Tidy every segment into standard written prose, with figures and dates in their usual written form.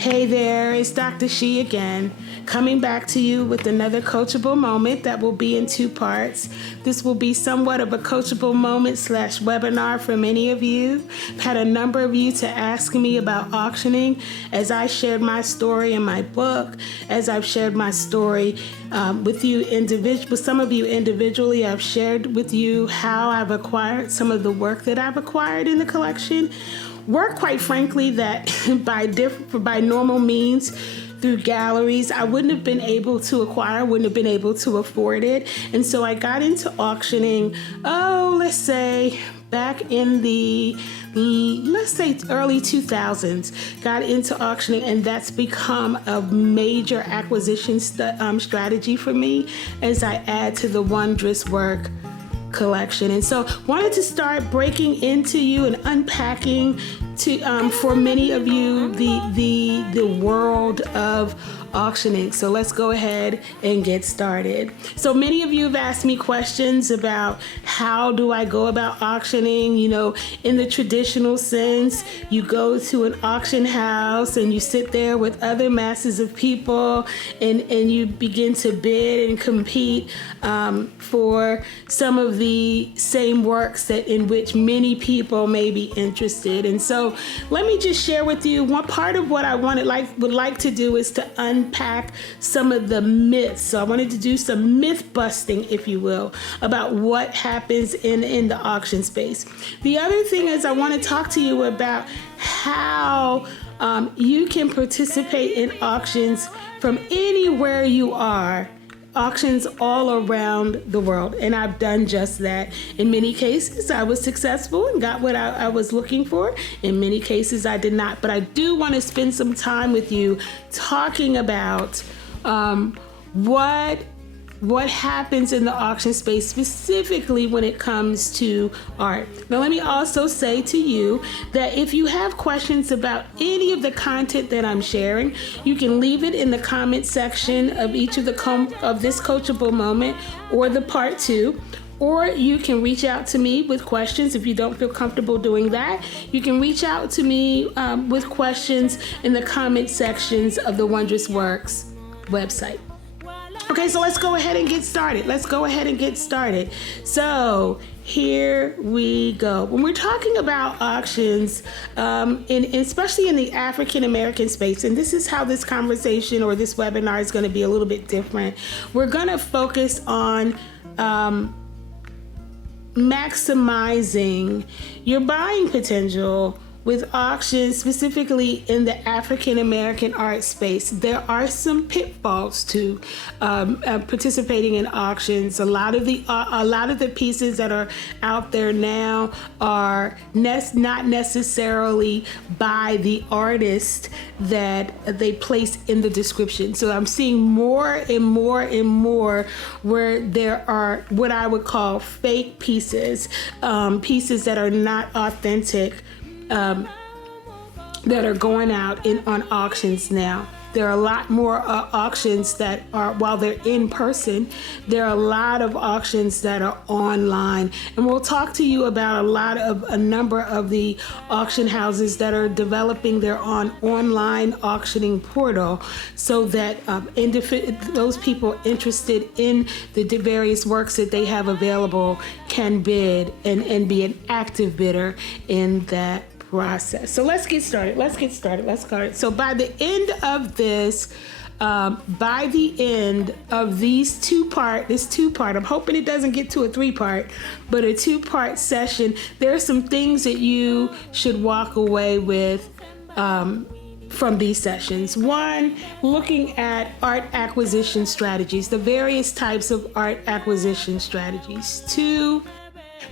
Hey there, it's Dr. She again, coming back to you with another coachable moment that will be in two parts. This will be somewhat of a coachable moment / webinar for many of you. I've had a number of you to ask me about auctioning as I shared my story in my book, as I've shared my story with some of you individually. I've shared with you how I've acquired some of the work that I've acquired in the collection. Work, quite frankly, that by normal means through galleries, I wouldn't have been able to acquire, wouldn't have been able to afford it. And so I got into auctioning, let's say back in the, early 2000s, got into auctioning, and that's become a major acquisition strategy for me as I add to the Wondrous Work collection. And so wanted to start breaking into you and unpacking for many of you the world of auctioning. So let's go ahead and get started. So many of you have asked me questions about how do I go about auctioning. You know, in the traditional sense, you go to an auction house and you sit there with other masses of people and you begin to bid and compete for some of the same works in which many people may be interested. And so let me just share with you one part of what I would like to do is to unpack some of the myths. So I wanted to do some myth busting, if you will, about what happens in the auction space. The other thing is I want to talk to you about how you can participate in auctions from anywhere you are. Auctions all around the world, and I've done just that. In many cases, I was successful and got what I was looking for. In many cases, I did not. But I do want to spend some time with you talking about what happens in the auction space, specifically when it comes to art. Now, let me also say to you that if you have questions about any of the content that I'm sharing, you can leave it in the comment section of each of this coachable moment or the part 2. Or you can reach out to me with questions if you don't feel comfortable doing that. You can reach out to me with questions in the comment sections of the Wondrous Works website. Okay, so let's go ahead and get started. So here we go. When we're talking about auctions, especially in the African American space, and this is how this conversation or this webinar is going to be a little bit different, we're going to focus on maximizing your buying potential with auctions, specifically in the African American art space. There are some pitfalls to participating in auctions. A lot of the pieces that are out there now are not necessarily by the artist that they place in the description. So I'm seeing more and more where there are what I would call fake pieces, pieces that are not authentic, that are going out on auctions now. There are a lot more auctions that are, while they're in person, there are a lot of auctions that are online. And we'll talk to you about a number of the auction houses that are developing their online auctioning portal so that those people interested in the various works that they have available can bid and be an active bidder in that process. So let's get started. So by the end of this, this two-part, I'm hoping it doesn't get to a 3-part, but a 2-part session, there are some things that you should walk away with from these sessions. 1, looking at art acquisition strategies, the various types of art acquisition strategies. 2,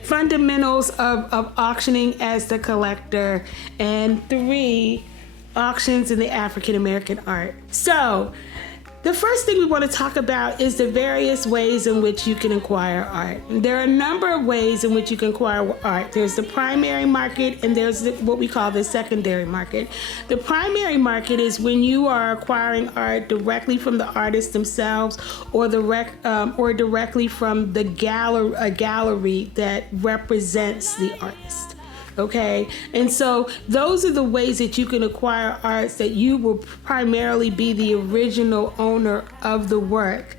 fundamentals of auctioning as the collector. And 3, auctions in the African American art. So the first thing we want to talk about is the various ways in which you can acquire art. There are a number of ways in which you can acquire art. There's the primary market and there's what we call the secondary market. The primary market is when you are acquiring art directly from the artists themselves or directly from the gallery that represents the artist. Okay, and so those are the ways that you can acquire arts that you will primarily be the original owner of the work,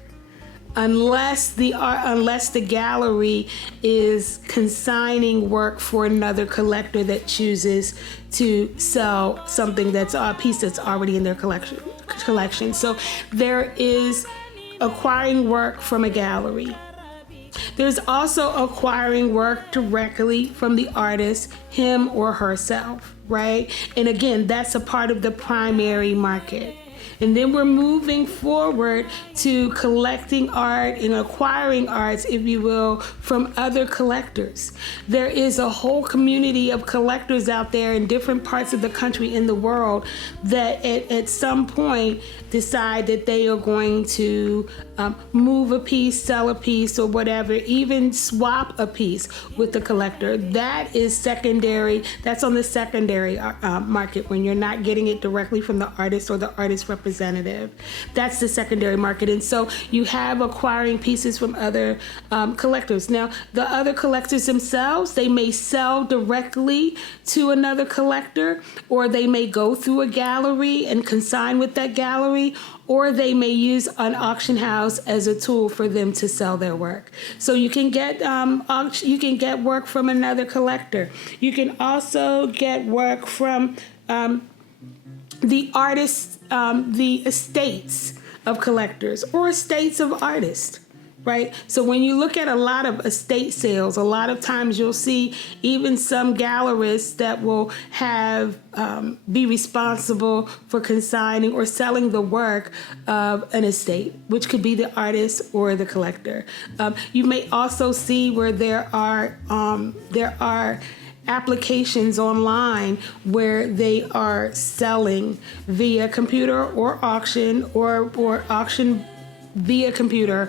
unless the gallery is consigning work for another collector that chooses to sell something that's a piece that's already in their collection. So there is acquiring work from a gallery. There's also acquiring work directly from the artist, him or herself, right? And again, that's a part of the primary market. And then we're moving forward to collecting art and acquiring arts, if you will, from other collectors. There is a whole community of collectors out there in different parts of the country, in the world, that at some point decide that they are going to move a piece, sell a piece, or whatever, even swap a piece with the collector. That is secondary. That's on the secondary market, when you're not getting it directly from the artist or the artist representative. That's the secondary market. And so you have acquiring pieces from other collectors. Now, the other collectors themselves, they may sell directly to another collector, or they may go through a gallery and consign with that gallery, or they may use an auction house as a tool for them to sell their work. So you can get work from another collector. You can also get work from the artists, the estates of collectors, or estates of artists. Right? So when you look at a lot of estate sales, a lot of times you'll see even some gallerists that will have be responsible for consigning or selling the work of an estate, which could be the artist or the collector. You may also see where there are applications online where they are selling via computer or auction, or auction via computer,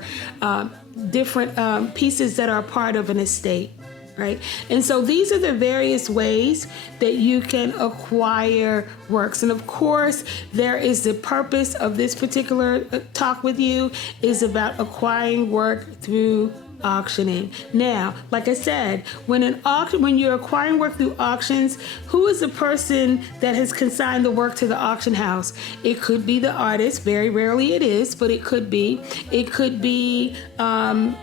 different pieces that are part of an estate, right? And so these are the various ways that you can acquire works. And of course, there is the purpose of this particular talk with you is about acquiring work through auctioning. Now, like I said, when you're acquiring work through auctions, who is the person that has consigned the work to the auction house? It could be the artist. Very rarely it is, but it could be. It could be an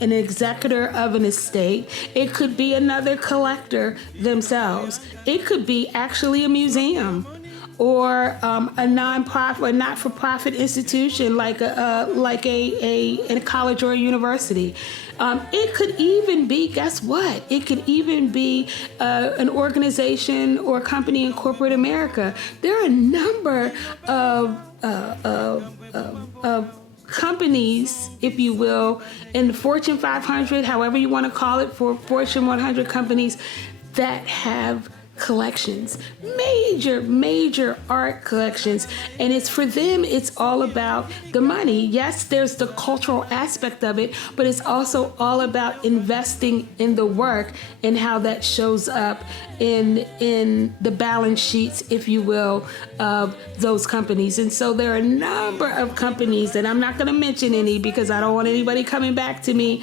executor of an estate. It could be another collector themselves. It could be actually a museum, or a non-profit, a not-for-profit institution like a college or a university. It could even be, guess what? It could even be an organization or company in corporate America. There are a number of companies, if you will, in the Fortune 500, however you want to call it, for Fortune 100 companies that have collections, major art collections. And it's for them, it's all about the money. Yes, there's the cultural aspect of it, but it's also all about investing in the work and how that shows up in the balance sheets, if you will, of those companies. And so there are a number of companies, and I'm not going to mention any because I don't want anybody coming back to me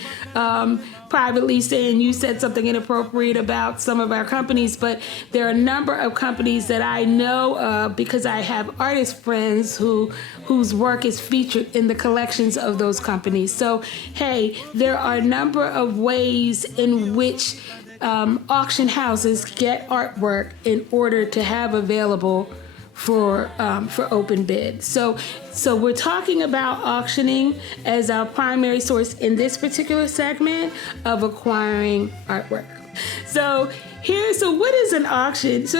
privately saying you said something inappropriate about some of our companies, but there are a number of companies that I know of because I have artist friends whose work is featured in the collections of those companies. So, hey, there are a number of ways in which auction houses get artwork in order to have available for open bid. So we're talking about auctioning as our primary source in this particular segment of acquiring artwork. So what is an auction? So,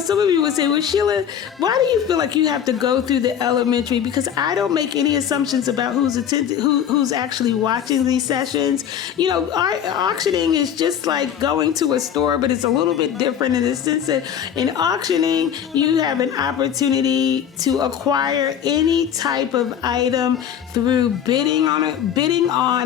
some of you would say, well, Sheila, why do you feel like you have to go through the elementary? Because I don't make any assumptions about who's actually watching these sessions. Auctioning is just like going to a store, but it's a little bit different in the sense that in auctioning, you have an opportunity to acquire any type of item through bidding on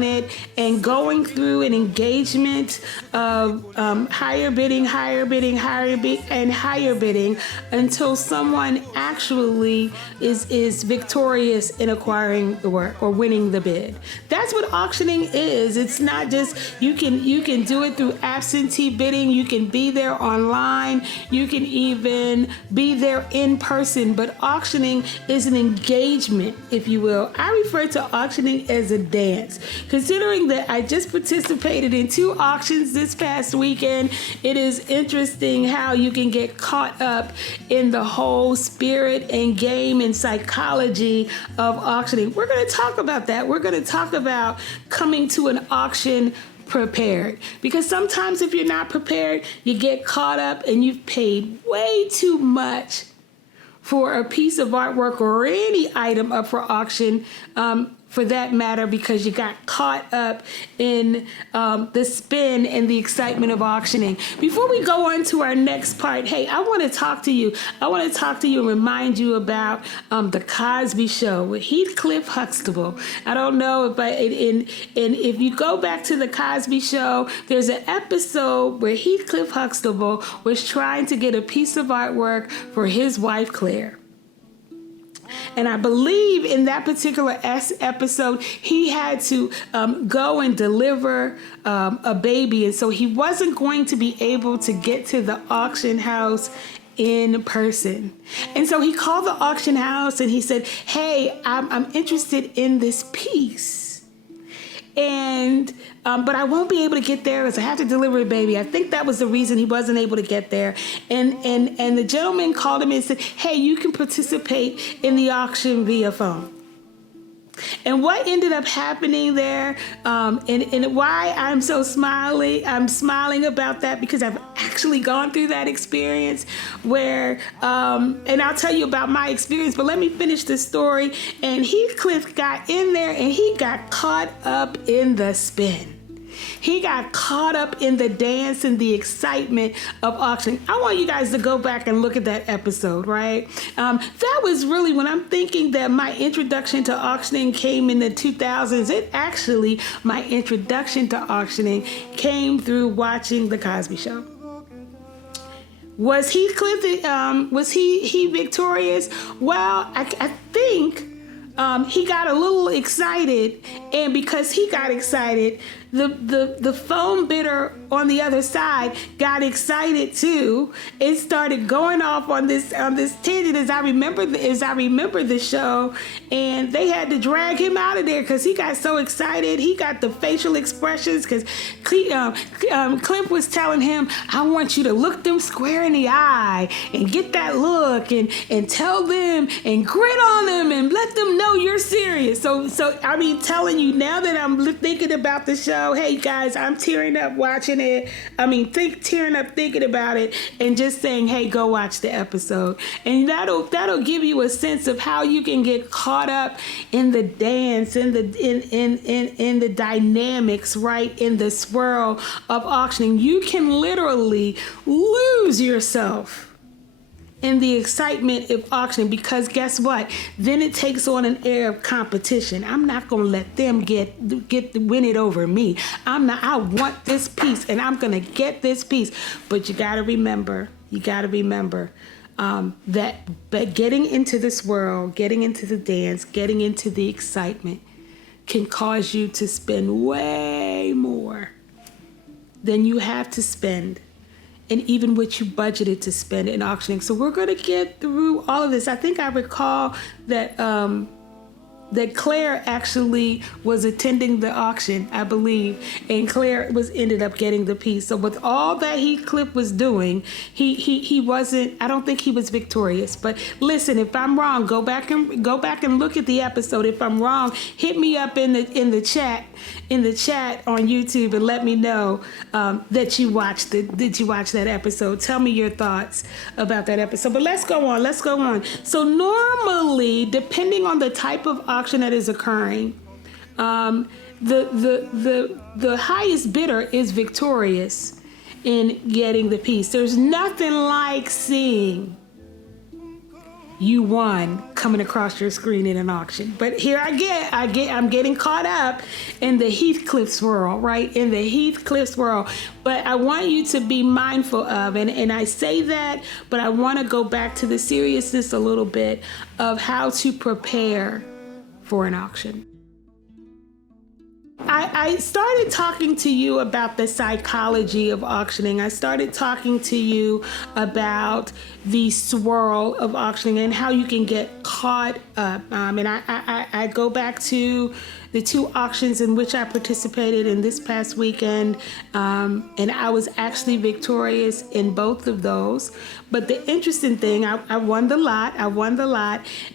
it, and going through an engagement of higher bidding and higher bidding until someone actually is victorious in acquiring the work or winning the bid. That's what auctioning is. It's not just you can do it through absentee bidding. You can be there online. You can even be there in person. But auctioning is an engagement, if you will. I refer to auctioning as a dance. Considering that I just participated in 2 auctions this past weekend, it is interesting how you can get caught up in the whole spirit and game and psychology of auctioning. We're going to talk about that. We're going to talk about coming to an auction prepared, because sometimes if you're not prepared, you get caught up and you've paid way too much for a piece of artwork or any item up for auction, for that matter, because you got caught up in the spin and the excitement of auctioning. Before we go on to our next part, hey, I want to talk to you. I want to talk to you and remind you about the Cosby Show with Heathcliff Huxtable. I don't know if you go back to the Cosby Show, there's an episode where Heathcliff Huxtable was trying to get a piece of artwork for his wife, Claire. And I believe in that particular episode, he had to go and deliver a baby. And so he wasn't going to be able to get to the auction house in person. And so he called the auction house and he said, hey, I'm interested in this piece. And but I won't be able to get there because I have to deliver a baby. I think that was the reason he wasn't able to get there. And the gentleman called him and said, hey, you can participate in the auction via phone. And what ended up happening there, and why I'm smiling about that, because I've actually gone through that experience where, and I'll tell you about my experience, but let me finish the story. And Heathcliff got in there and he got caught up in the spin. He got caught up in the dance and the excitement of auctioning. I want you guys to go back and look at that episode, right? That was really when I'm thinking that my introduction to auctioning came in the 2000s. My introduction to auctioning came through watching The Cosby Show. Was Heathcliff, was he victorious? Well, I think he got a little excited, and because he got excited, the phone bidder on the other side got excited too. It started going off on this tangent as I remember the show, and they had to drag him out of there because he got so excited. He got the facial expressions because Cliff was telling him, I want you to look them square in the eye and get that look and tell them and grin on them and let them know you're serious. So I mean, telling you now that I'm thinking about the show, hey guys, I'm tearing up watching it. I mean, tearing up thinking about it and just saying, hey, go watch the episode. And that'll give you a sense of how you can get caught up in the dance, in the dynamics, right? In the swirl of auctioning. You can literally lose yourself in the excitement of auctioning, because guess what? Then it takes on an air of competition. I'm not going to let them win it over me. I want this piece and I'm going to get this piece. But you got to remember that getting into this world, getting into the dance, getting into the excitement can cause you to spend way more than you have to spend, and even what you budgeted to spend in auctioning. So we're going to get through all of this. I think I recall that Claire actually was attending the auction, I believe, and Claire ended up getting the piece. So with all that Heathcliff was doing, he wasn't. I don't think he was victorious. But listen, if I'm wrong, go back and look at the episode. If I'm wrong, hit me up in the chat on YouTube and let me know that you watched that episode. Tell me your thoughts about that episode. But let's go on. So normally, depending on the type of auction that is occurring, the highest bidder is victorious in getting the piece. There's nothing like seeing you won coming across your screen in an auction. But here I'm getting caught up in the Heathcliff swirl, right? In the Heathcliff swirl. But I want you to be mindful of, and I say that, but I want to go back to the seriousness a little bit of how to prepare for an auction. I started talking to you about the psychology of auctioning. I started talking to you about the swirl of auctioning and how you can get caught up. And I go back to the 2 auctions in which I participated in this past weekend, and I was actually victorious in both of those. But the interesting thing, I won the lot,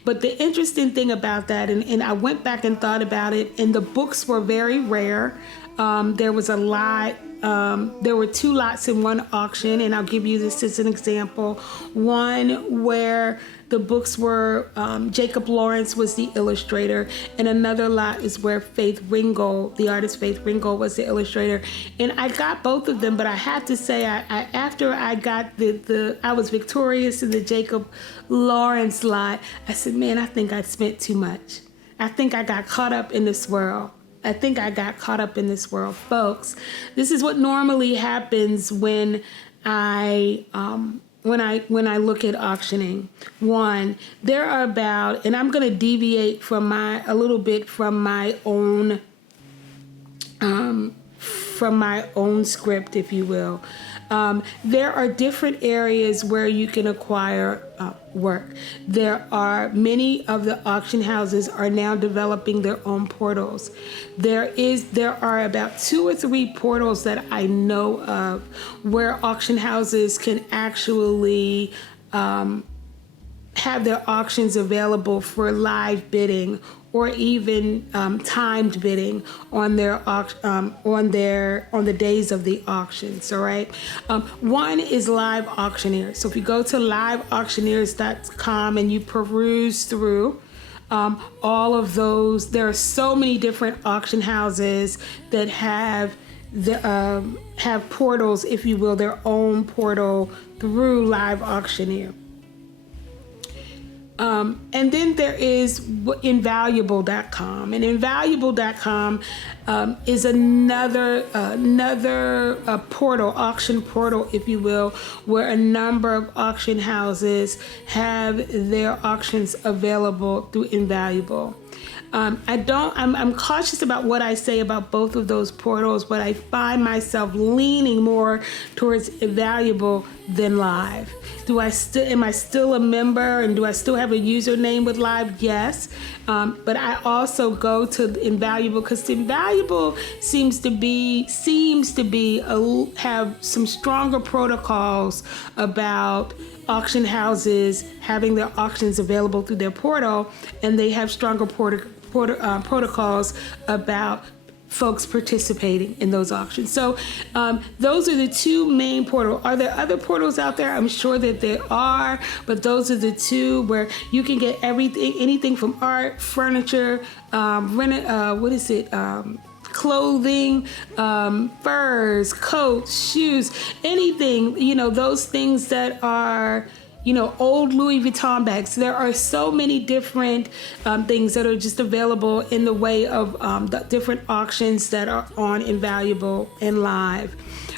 but the interesting thing about that, and I went back and thought about it, and the books were very rare. There was a lot. There were 2 lots in one auction, and I'll give you this as an example. One where the books were, Jacob Lawrence was the illustrator, and another lot is where Faith Ringgold, the artist Faith Ringgold, was the illustrator. And I got both of them, but I have to say, after I got I was victorious in the Jacob Lawrence lot, I said, man, I think I spent too much. I think I got caught up in the swirl. Folks. This is what normally happens when I look at auctioning. One, there are about, and I'm going to deviate a little bit from my own script, if you will. There are different areas where you can acquire work. There are many of the auction houses are now developing their own portals. There are about 2 or 3 portals that I know of where auction houses can actually have their auctions available for live bidding or even timed bidding on the days of the auctions. All right. One is Live Auctioneers. So if you go to liveauctioneers.com and you peruse through all of those, there are so many different auction houses that have portals, if you will, their own portal through Live Auctioneer. And then there is Invaluable.com, and Invaluable.com is another portal, auction portal, if you will, where a number of auction houses have their auctions available through Invaluable. I'm cautious about what I say about both of those portals, but I find myself leaning more towards Invaluable than Live. Am I still a member, and do I still have a username with Live? Yes. But I also go to Invaluable because Invaluable seems to have some stronger protocols about auction houses having their auctions available through their portal, and they have stronger protocols about folks participating in those auctions. So those are the 2 main portals. Are there other portals out there? I'm sure that there are, but those are the 2 where you can get anything from art, furniture, clothing, furs, coats, shoes, anything, those things that are, old Louis Vuitton bags. There are so many different things that are just available in the way of the different auctions that are on Invaluable and Live.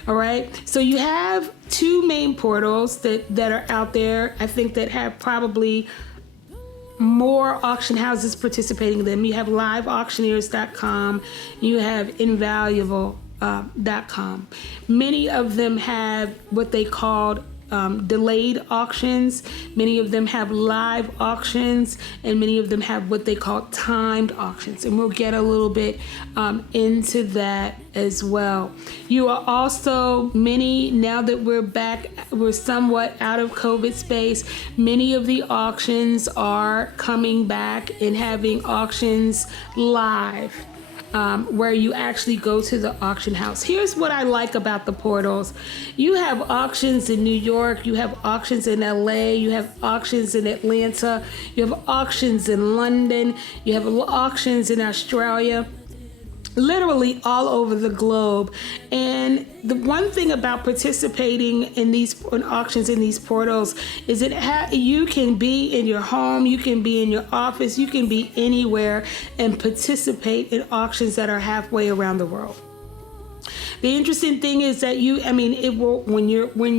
All right. So you have 2 main portals that are out there, I think, that have probably more auction houses participating in them. You have liveauctioneers.com. You have Invaluable.com. Many of them have what they called delayed auctions. Many of them have live auctions, and many of them have what they call timed auctions. And we'll get a little bit into that as well. You are also now that we're somewhat out of COVID space, many of the auctions are coming back and having auctions live. Where you actually go to the auction house. Here's what I like about the portals. You have auctions in New York, you have auctions in LA, you have auctions in Atlanta, you have auctions in London, you have auctions in Australia. literally all over the globe. And the one thing about participating in auctions in these portals is you can be in your home, you can be in your office, you can be anywhere and participate in auctions that are halfway around the world. The interesting thing is that when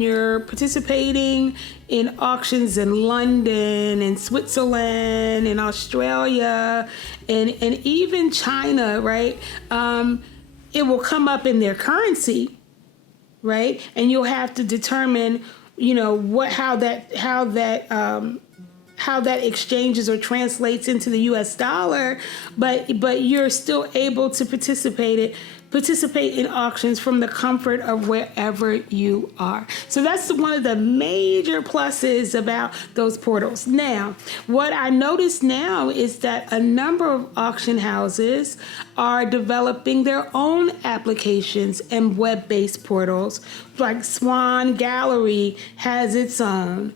you're participating in auctions in London and Switzerland and Australia and even China, right? It will come up in their currency, right? And you'll have to determine, how that exchanges or translates into the U.S. dollar, but you're still able to participate in auctions from the comfort of wherever you are. So that's one of the major pluses about those portals. Now, what I notice now is that a number of auction houses are developing their own applications and web-based portals. Like Swan Gallery has its own.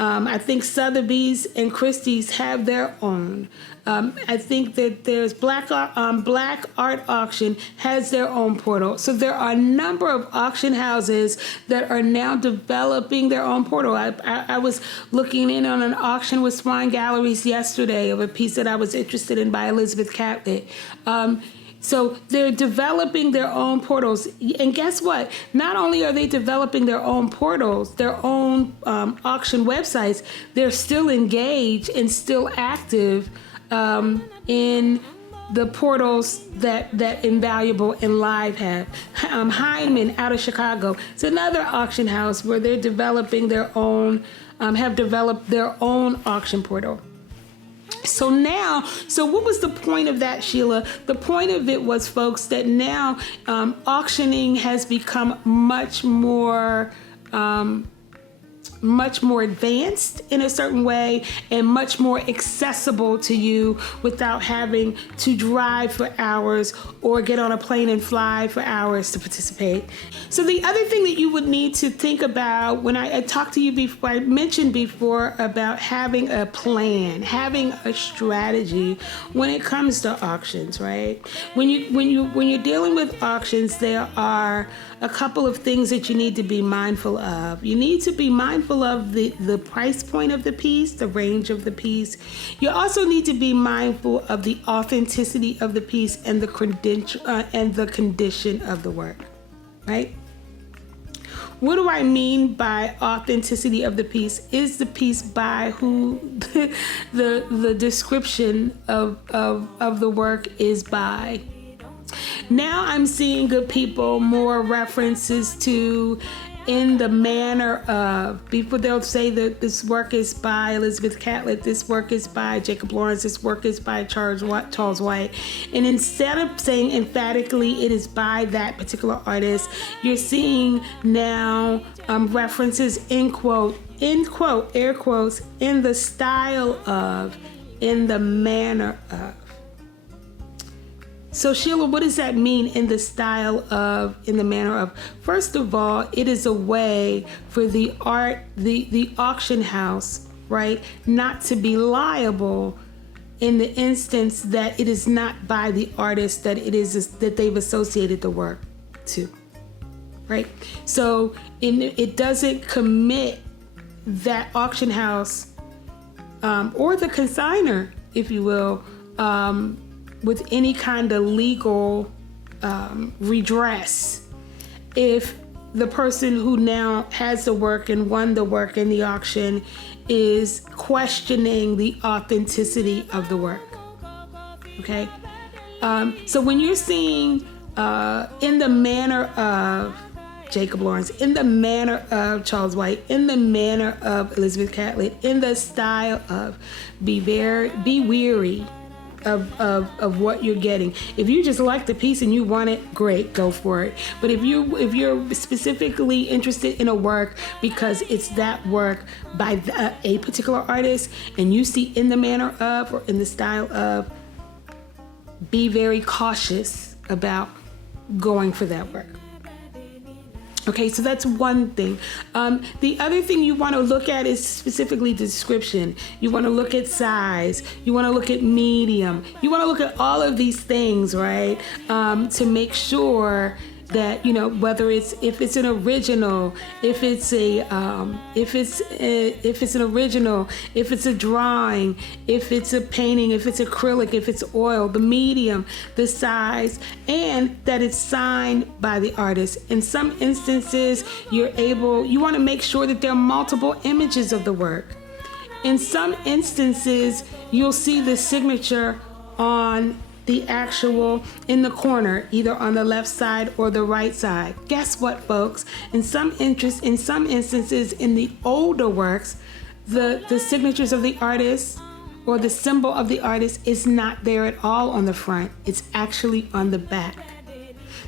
I think Sotheby's and Christie's have their own. I think that there's Black Art Auction has their own portal. So there are a number of auction houses that are now developing their own portal. I was looking in on an auction with Swan Galleries yesterday of a piece that I was interested in by Elizabeth Catlett. So they're developing their own portals. And guess what? Not only are they developing their own portals, their own auction websites, they're still engaged and still active in the portals that Invaluable and Live have. Heinemann out of Chicago. It's another auction house where they're developing their own, have developed their own auction portal. So what was the point of that, Sheila? The point of it was, folks, that now auctioning has become much more advanced in a certain way and much more accessible to you without having to drive for hours or get on a plane and fly for hours to participate. So the other thing that you would need to think about, when I talked to you before, I mentioned before about having a plan, having a strategy when it comes to auctions, right? When you're dealing with auctions, there are a couple of things that you need to be mindful of. You need to be mindful of the price point of the piece, the range of the piece. You also need to be mindful of the authenticity of the piece and the condition of the work, right? What do I mean by authenticity of the piece? Is the piece by who the description of the work is by? Now I'm seeing good people more references to in the manner of. Before they'll say that this work is by Elizabeth Catlett, this work is by Jacob Lawrence, this work is by Charles White. And instead of saying emphatically it is by that particular artist, you're seeing now references in quote, air quotes, in the style of, in the manner of. So Sheila, what does that mean, in the style of, in the manner of? First of all, it is a way for the auction house, right, not to be liable in the instance that it is not by the artist that they've associated the work to, right? So it doesn't commit that auction house or the consignor, if you will, with any kind of legal redress if the person who now has the work and won the work in the auction is questioning the authenticity of the work. Okay? So when you're seeing in the manner of Jacob Lawrence, in the manner of Charles White, in the manner of Elizabeth Catlett, in the style of, be wary of what you're getting. If you just like the piece and you want it, great, go for it. But if you're specifically interested in a work because it's that work by a particular artist and you see in the manner of or in the style of, be very cautious about going for that work. Okay, so that's one thing. The other thing you want to look at is specifically the description. You want to look at size. You want to look at medium. You want to look at all of these things, right? To make sure that, you know, whether if it's an original, if it's an original, if it's a drawing, if it's a painting, if it's acrylic, if it's oil, the medium, the size, and that it's signed by the artist. In some instances, you want to make sure that there are multiple images of the work. In some instances, you'll see the signature on the actual in the corner, either on the left side or the right side. Guess what, folks? In some instances, in the older works, the signatures of the artist or the symbol of the artist is not there at all on the front. It's actually on the back.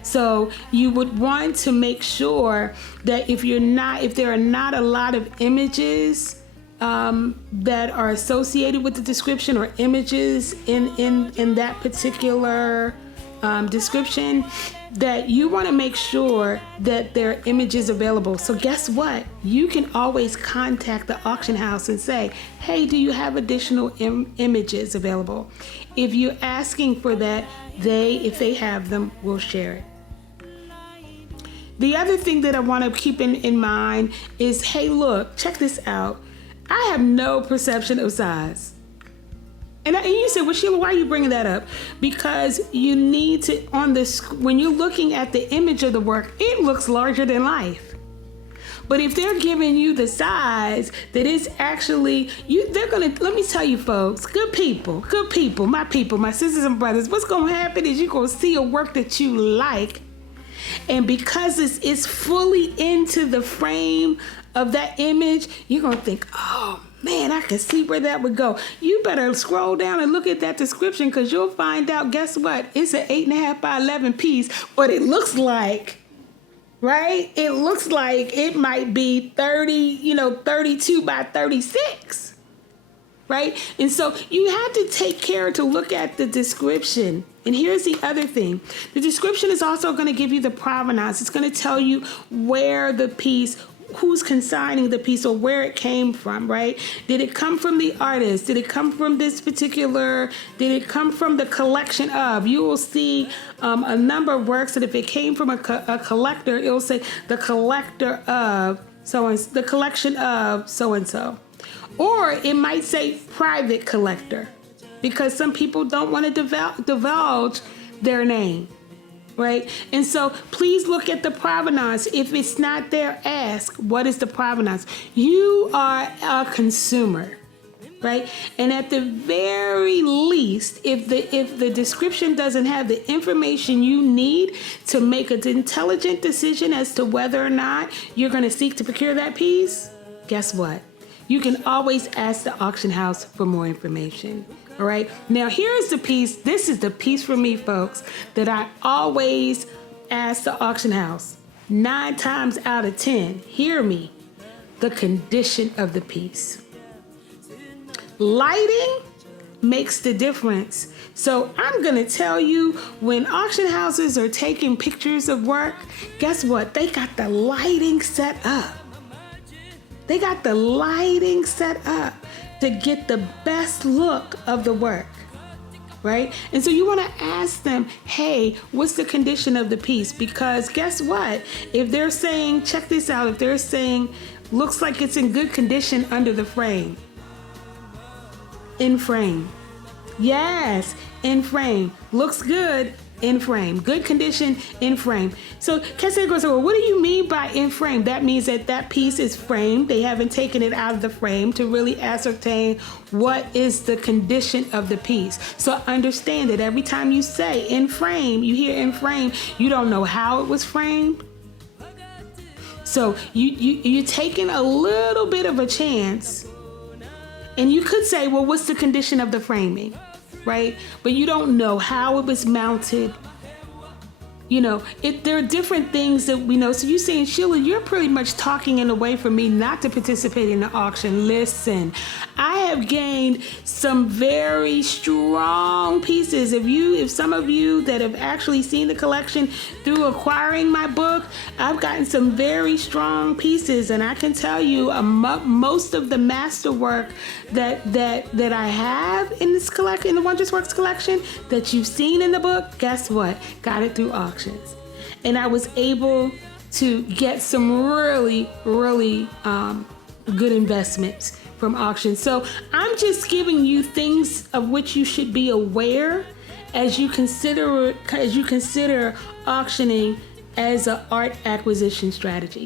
So you would want to make sure that if there are not a lot of images that are associated with the description or images in that particular description, that you want to make sure that there are images available. So guess what? You can always contact the auction house and say, hey, do you have additional images available? If you're asking for that, if they have them, will share it. The other thing that I want to keep in mind is, hey, look, check this out. I have no perception of size. And you say, well, Sheila, why are you bringing that up? Because you need to, when you're looking at the image of the work, it looks larger than life. But if they're giving you the size that is actually, let me tell you folks, good people, my sisters and brothers, what's going to happen is you're going to see a work that you like. And because it's fully into the frame of that image, you're going to think, oh man, I can see where that would go. You better scroll down and look at that description, because you'll find out, guess what? It's an 8.5 by 11 piece, but it looks like, right? It looks like it might be 32 by 36. Right? And so you have to take care to look at the description. And here's the other thing. The description is also going to give you the provenance. It's going to tell you where the piece, who's consigning the piece, or where it came from, right? Did it come from the artist? Did it come from did it come from the collection of? You will see a number of works that if it came from a collector, it will say the collector of the collection of so-and-so. Or it might say private collector, because some people don't want to divulge their name, right? And so please look at the provenance. If it's not there, ask, what is the provenance? You are a consumer, right? And at the very least, if the description doesn't have the information you need to make an intelligent decision as to whether or not you're going to seek to procure that piece, guess what? You can always ask the auction house for more information. All right. Now, here's the piece. This is the piece for me, folks, that I always ask the auction house. 9 times out of 10, hear me, the condition of the piece. Lighting makes the difference. So I'm going to tell you, when auction houses are taking pictures of work, guess what? They got the lighting set up. They got the lighting set up to get the best look of the work, right? And so you want to ask them, hey, what's the condition of the piece? Because guess what? If they're saying, check this out, if they're saying, looks like it's in good condition under the frame, in frame. Yes, in frame. Looks good. In frame, good condition, in frame. So Cassie goes, well, what do you mean by in frame? That means that piece is framed. They haven't taken it out of the frame to really ascertain what is the condition of the piece. So understand that every time you say in frame, you hear in frame, you don't know how it was framed. So you're taking a little bit of a chance, and you could say, well, what's the condition of the framing? Right? But you don't know how it was mounted, There are different things that we know. So you're saying, Sheila, you're pretty much talking in a way for me not to participate in the auction. Listen, I have gained some very strong pieces. If some of you that have actually seen the collection through acquiring my book, I've gotten some very strong pieces, and I can tell you most of the masterwork that I have in this collection, in the Wondrous Works collection, that you've seen in the book. Guess what? Got it through auctions. And I was able to get some really, really good investments from auctions. So I'm just giving you things of which you should be aware as you consider auctioning as an art acquisition strategy.